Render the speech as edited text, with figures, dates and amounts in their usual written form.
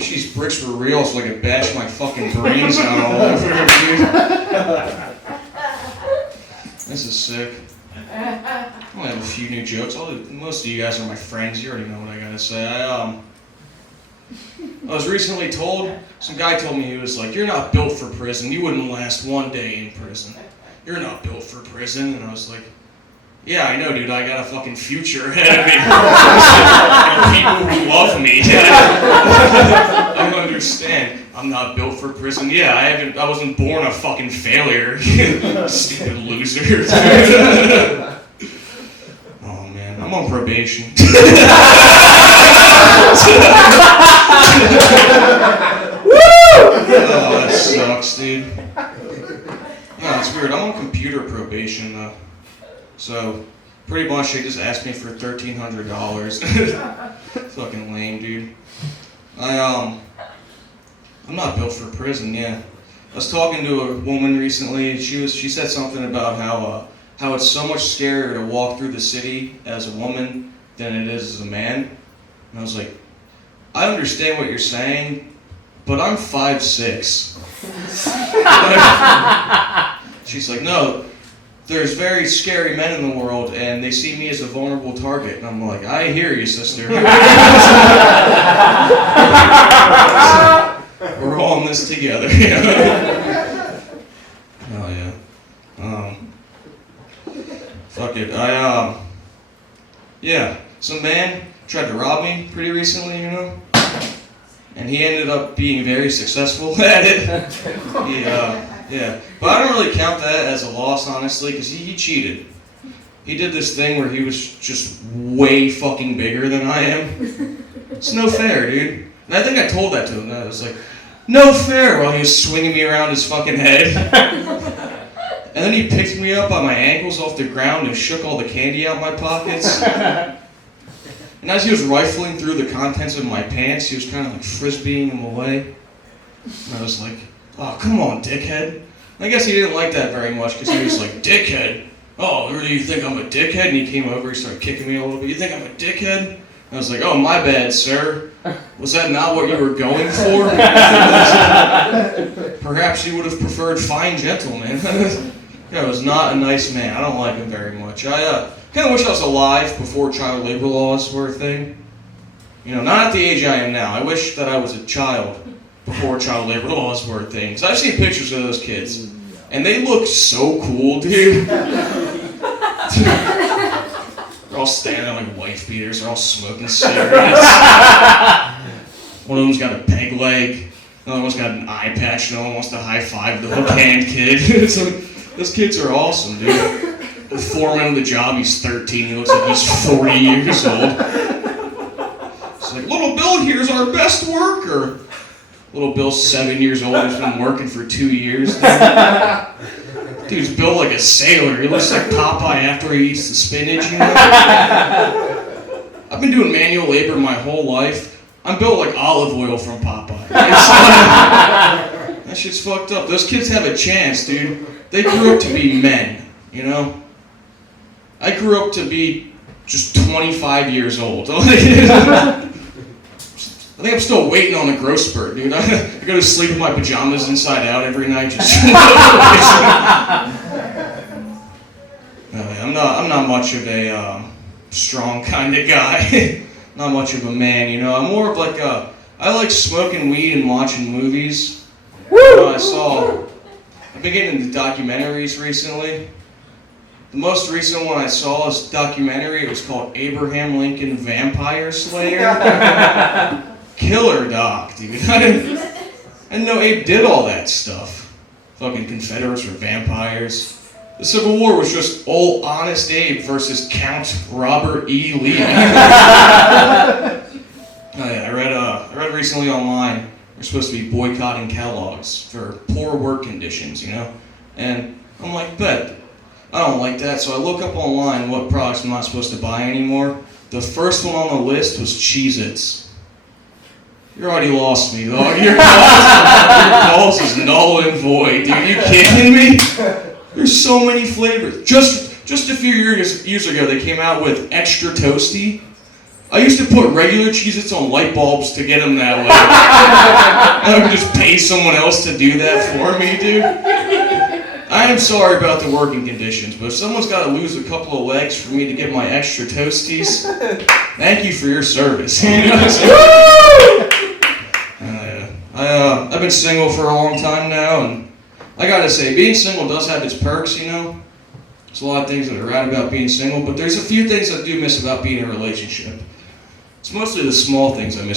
wish these bricks were real so I could bash my fucking brains out all over them, dude. This is sick. I only have a few new jokes. Most of you guys are my friends. You already know what I gotta say. I was recently told, some guy told me, he was like, "You're not built for prison. You wouldn't last one day in prison. You're not built for prison." And I was like, "Yeah, I know, dude. I got a fucking future ahead of me. People who love me." I understand. I'm not built for prison. Yeah, I wasn't born a fucking failure. Stupid loser. Oh man, I'm on probation. Oh, that sucks, dude. No, it's weird. I'm on computer probation though. So, pretty much they just asked me for $1,300. Fucking lame, dude. I'm not built for prison, yeah. I was talking to a woman recently. She said something about how it's so much scarier to walk through the city as a woman than it is as a man. And I was like, I understand what you're saying, but I'm 5'6". She's like, no, there's very scary men in the world, and they see me as a vulnerable target. And I'm like, I hear you, sister. We're all in this together. Oh yeah. Fuck it. Yeah. Some man tried to rob me pretty recently, you know? And he ended up being very successful at it. Yeah. But I don't really count that as a loss, honestly, because he cheated. He did this thing where he was just way fucking bigger than I am. It's no fair, dude. And I think I told that to him. I was like, no fair, while he was swinging me around his fucking head. And then he picked me up by my ankles off the ground and shook all the candy out my pockets. And as he was rifling through the contents of my pants, he was kind of like frisbeeing them away. And I was like, oh, come on, dickhead. And I guess he didn't like that very much because he was like, dickhead? Oh, really, you think I'm a dickhead? And he came over, he started kicking me a little bit. You think I'm a dickhead? And I was like, oh, my bad, sir. Was that not what you were going for? Perhaps you would have preferred fine gentleman. That was not a nice man. I don't like him very much. I kind of wish I was alive before child labor laws were a thing. You know, not at the age I am now. I wish that I was a child before child labor laws were a thing. Because I've seen pictures of those kids, and they look so cool, dude. They're all standing on like wife beaters. They're all smoking cigarettes. One of them's got a peg leg. Another one's got an eye patch. No one wants to high five the hook-hand kid. So, those kids are awesome, dude. The foreman of the job, he's 13. He looks like he's 40 years old. It's like, little Bill here's our best worker. Little Bill's 7 years old. He's been working for 2 years. Dude's built like a sailor. He looks like Popeye after he eats the spinach, you know? I've been doing manual labor my whole life. I'm built like olive oil from Popeye. That shit's fucked up. Those kids have a chance, dude. They grew up to be men, you know? I grew up to be just 25 years old. I think I'm still waiting on a growth spurt, dude. I go to sleep with my pajamas inside out every night. Just I'm not much of a strong kind of guy. Not much of a man, you know. I'm more of like I like smoking weed and watching movies. I've been getting into documentaries recently. The most recent one I saw was a documentary. It was called Abraham Lincoln Vampire Slayer. Killer doc, dude. I didn't know Abe did all that stuff. Fucking Confederates were vampires. The Civil War was just old Honest Abe versus Count Robert E. Lee. I read recently online. They're supposed to be boycotting Kellogg's for poor work conditions, you know? And I'm like, bet. I don't like that, so I look up online what products I'm not supposed to buy anymore. The first one on the list was Cheez-Its. You already lost me, dog. Your calls is null and void, dude. Are you kidding me? There's so many flavors. Just a few years ago, they came out with Extra Toasty. I used to put regular Cheez-Its on light bulbs to get them that way. I would just pay someone else to do that for me, dude. I am sorry about the working conditions, but if someone's got to lose a couple of legs for me to get my extra toasties, thank you for your service. You know what I'm saying? I've been single for a long time now, and I gotta say, being single does have its perks, you know? There's a lot of things that are rad about being single, but there's a few things I do miss about being in a relationship. It's mostly the small things I miss.